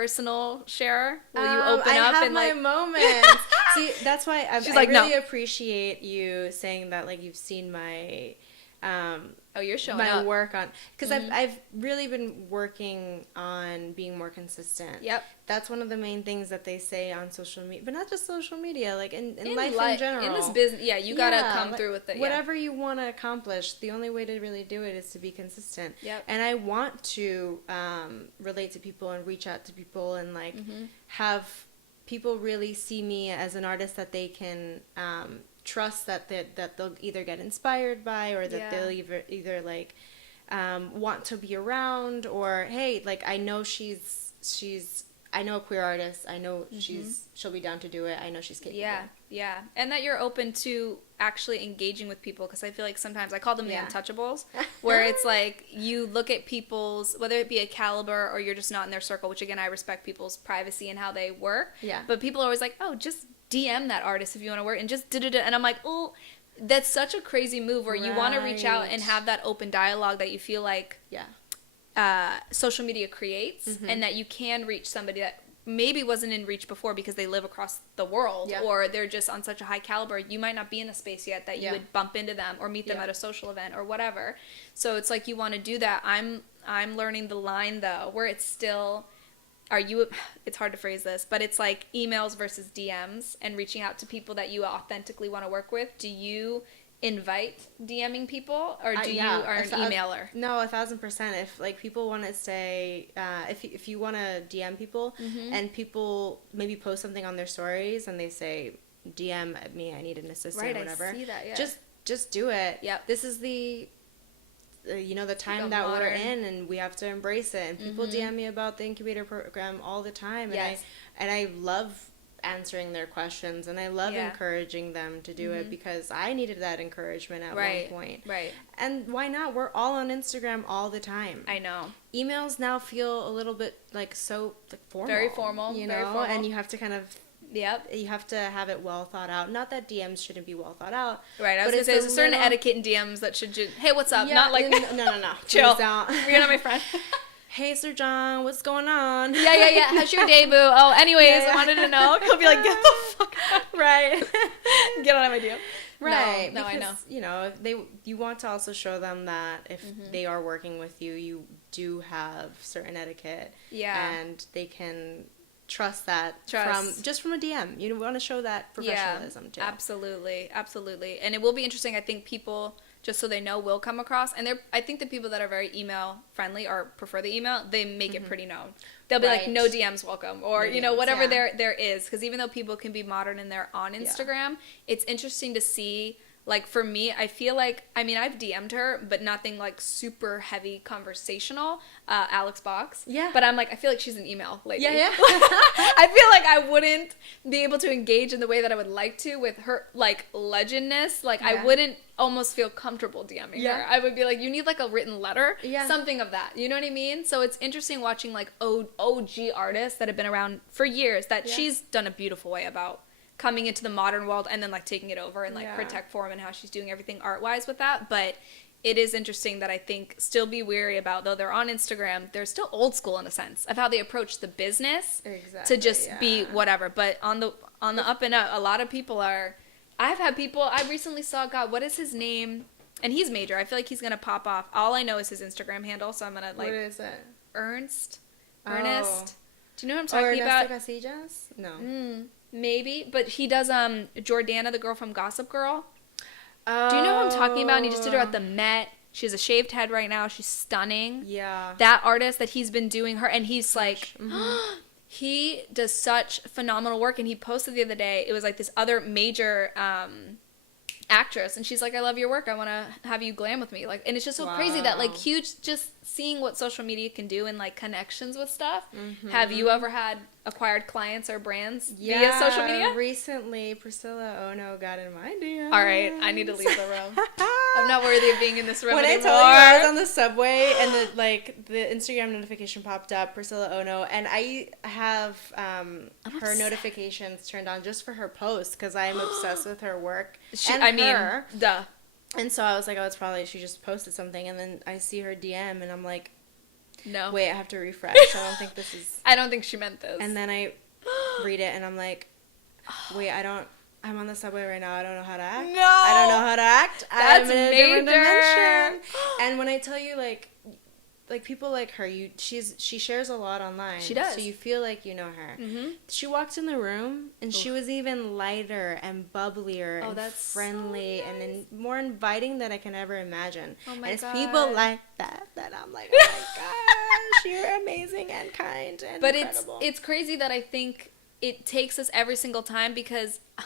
personal share? Will you open I up have and my like moments. See, that's why She's I like, really no. appreciate you saying that. Like, you've seen my Oh, you're showing my up. work on, because I've really been working on being more consistent. Yep. That's one of the main things that they say on social media, but not just social media, like in life in general. In this business, yeah, you gotta come through with it. Yeah. Whatever you want to accomplish, the only way to really do it is to be consistent. Yep. And I want to relate to people and reach out to people and like have people really see me as an artist that they can trust, that they'll either get inspired by, or that they'll either like want to be around, or hey, like I know I know a queer artist, I know she'll be down to do it, I know she's capable. Yeah, and that you're open to actually engaging with people, because I feel like sometimes I call them the untouchables, where it's like you look at people's, whether it be a caliber or you're just not in their circle, which again I respect people's privacy and how they work. Yeah. But people are always like, oh, just DM that artist if you want to work, and just da-da-da. And I'm like, oh, that's such a crazy move where you want to reach out and have that open dialogue that you feel like social media creates, and that you can reach somebody that maybe wasn't in reach before because they live across the world, or they're just on such a high caliber. You might not be in a space yet that you would bump into them or meet them at a social event or whatever. So it's like you want to do that. I'm learning the line though, where it's still, it's hard to phrase this, but it's like emails versus DMs and reaching out to people that you authentically want to work with. Do you invite DMing people, or do you are an emailer? No, 1,000%. If like people want to say, if you want to DM people and people maybe post something on their stories and they say, DM me, I need an assistant, or whatever. I see that, just do it. Yep. This is the the time that we're in, and we have to embrace it. And people DM me about the incubator program all the time, and I love answering their questions, and I love encouraging them to do it, because I needed that encouragement at one point. Right. And why not? We're all on Instagram all the time. I know. Emails now feel a little bit like formal. Very formal. Very formal. And you have to kind of Yep. You have to have it well thought out. Not that DMs shouldn't be well thought out. Right. I was going to say, there's a certain etiquette in DMs that should just, hey, what's up? Yeah, not like, no. Chill. Don't. You're not my friend. Hey, Sir John, what's going on? Yeah. How's your debut? Oh, anyways, I wanted to know. He'll be like, get the fuck out. Right. Get on my DM. Right. No, because, I know. If you want to also show them that if they are working with you, you do have certain etiquette. Yeah. And they can trust that from a DM. You want to show that professionalism too. Absolutely. And it will be interesting. I think people, just so they know, will come across, and I think the people that are very email friendly or prefer the email, they make it pretty known. They'll be like, no DMs welcome, or whatever there is, because even though people can be modern and they're on Instagram, it's interesting to see. Like, for me, I feel like, I've DM'd her, but nothing, like, super heavy conversational, Alex Box. Yeah. But I'm like, I feel like she's an email lady. Yeah. I feel like I wouldn't be able to engage in the way that I would like to with her, like, legendness. Like, I wouldn't almost feel comfortable DMing her. I would be like, you need, like, a written letter. Yeah. Something of that. You know what I mean? So it's interesting watching, like, OG artists that have been around for years that she's done a beautiful way about coming into the modern world and then like taking it over and like Protect Forum and how she's doing everything art-wise with that. But it is interesting that I think still be wary about, though they're on Instagram, they're still old school in a sense of how they approach the business to just be whatever. But on the up and up, a lot of people are, I've had people, I recently saw, God, what is his name? And he's major. I feel like he's going to pop off. All I know is his Instagram handle, so I'm going to like. What is it? Ernest. Do you know what I'm talking about? Ernesto Casillas? No. Maybe, but he does Jordana, the girl from Gossip Girl. Do you know who I'm talking about? And he just did her at the Met. She has a shaved head right now. She's stunning. Yeah. That artist that he's been doing her, and he's like, he does such phenomenal work. And he posted the other day, it was like this other major actress, and she's like, I love your work, I want to have you glam with me, like, and it's just so crazy that like huge, just seeing what social media can do and like connections with stuff. Have you ever had acquired clients or brands via social media? Recently Priscilla Ono got in my DM. All right, I need to leave the room. I'm not worthy of being in this room when anymore. I told you I was on the subway and the Instagram notification popped up, Priscilla Ono, and I have her notifications turned on just for her posts because I'm obsessed with her work. Duh. And so I was like, oh, it's probably she just posted something, and then I see her DM, and I'm like, No. Wait, I have to refresh. I don't think this is... I don't think she meant this. And then I read it, and I'm like, wait, I'm on the subway right now. I don't know how to act. No! I don't know how to act. That's I'm in a different major. dimension. And when I tell you, like people like her, she shares a lot online. She does. So you feel like you know her. Mm-hmm. She walked in the room, and she was even lighter and bubblier and that's friendly so nice. and more inviting than I can ever imagine. Oh my and it's God. people like that I'm like, oh my gosh, you're amazing and kind and but incredible. it's crazy that I think it takes us every single time, because I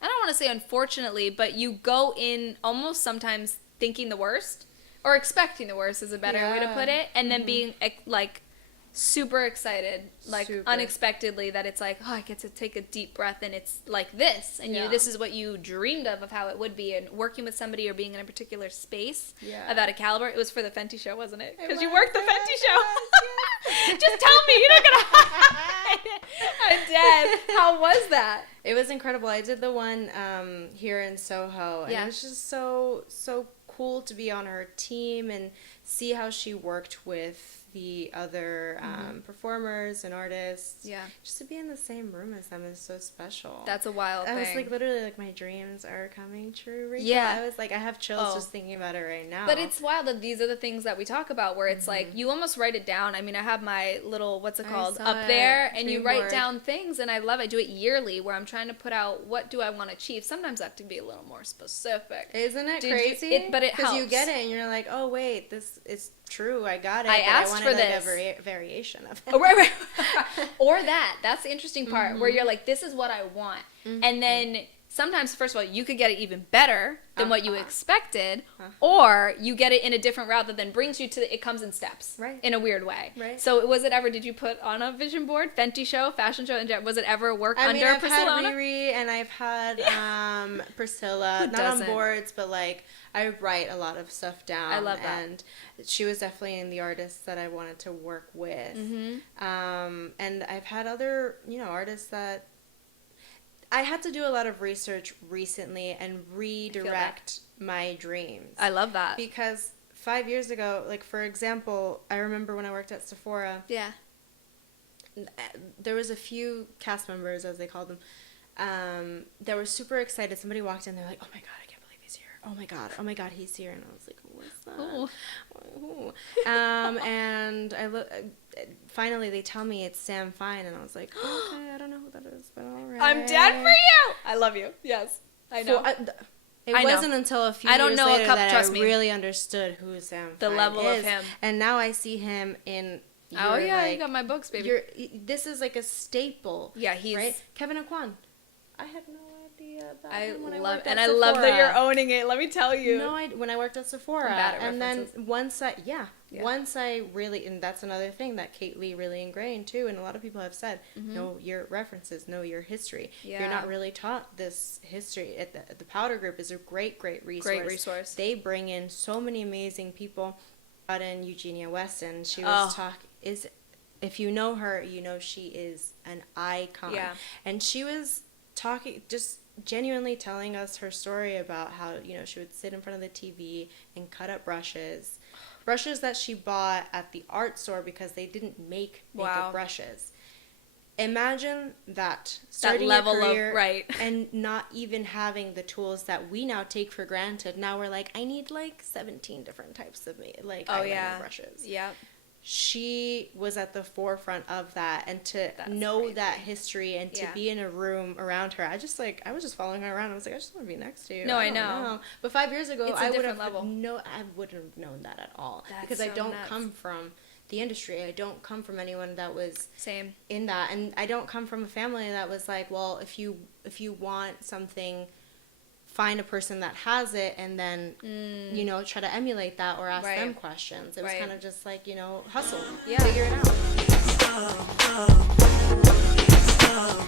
don't want to say unfortunately, but you go in almost sometimes thinking the worst, or expecting the worst is a better way to put it, and then being like super excited, like unexpectedly, that it's like, oh, I get to take a deep breath and it's like this, and this is what you dreamed of how it would be, and working with somebody or being in a particular space of that caliber. It was for the Fenty show, wasn't it? Because you worked the Fenty show. Just tell me, you're not gonna hide it. I'm dead. How was that? It was incredible. I did the one here in Soho, and it was just so cool to be on her team and see how she worked with the other performers and artists. Yeah. Just to be in the same room as them is so special. That's a wild thing. I was like, literally, like, my dreams are coming true, Rachel. Yeah. I was like, I have chills just thinking about it right now. But it's wild that these are the things that we talk about, where it's like, you almost write it down. I mean, I have my little, what's it called, up there, and you write down things, and I love it. I do it yearly, where I'm trying to put out, what do I want to achieve? Sometimes I have to be a little more specific. Isn't it crazy? But it helps. Because you get it, and you're like, oh, wait, this is true. I got it. I asked wanted for like this. A variation of it. Oh, right. Or that's the interesting part, where you're like, this is what I want. And then sometimes, first of all, you could get it even better than what you expected, or you get it in a different route that then brings you to it comes in steps, in a weird way. Right. So was it ever, did you put on a vision board, Fenty show, fashion show, and was it ever work under Priscilla? I've had Riri, and I've had Priscilla, not on boards, but like, I write a lot of stuff down. I love that. And she was definitely in the artists that I wanted to work with. And I've had other, artists that I had to do a lot of research recently and redirect my dreams. I love that. Because 5 years ago, like, for example, I remember when I worked at Sephora. Yeah. There was a few cast members, as they called them, that were super excited. Somebody walked in, they're like, oh my God, I can't believe he's here. Oh my God, he's here. And I was like, what's that? Ooh. And finally they tell me it's Sam Fine, and I was like, okay, I don't know who that is, but all right. I'm dead for you. I love you. Yes, I know. It wasn't until a few years later that I really understood who Sam Fine is. The level of him. And now I see him in... Oh, yeah, you got my books, baby. This is like a staple. Yeah, he's... Right? Kevin Aquan. I had no idea about him when I worked at and Sephora. I love that you're owning it. Let me tell you. No, when I worked at Sephora. I'm bad at and references. Then once I really, and that's another thing that Kate Lee really ingrained too, and a lot of people have said, know your references, know your history. Yeah. You're not really taught this history. At the Powder Group is a great resource. Great resource. They bring in so many amazing people. Brought in Eugenia Weston. She was if you know her, you know she is an icon. Yeah. And she was talking, just genuinely telling us her story about how, she would sit in front of the TV and cut up brushes that she bought at the art store because they didn't make makeup brushes. Imagine that starting level your career of and not even having the tools that we now take for granted. Now we're like, I need like 17 different types of eyeliner brushes. Yeah. She was at the forefront of that, and to know crazy. That history and to be in a room around her, I was just following her around. I was like, I just want to be next to you. No, I know. But 5 years ago, I wouldn't have known that at all. That's because I don't come from the industry. I don't come from anyone that was in that, and I don't come from a family that was like, well, if you want something, find a person that has it, and then try to emulate that or ask them questions. It was kind of just like, fustle, figure it out.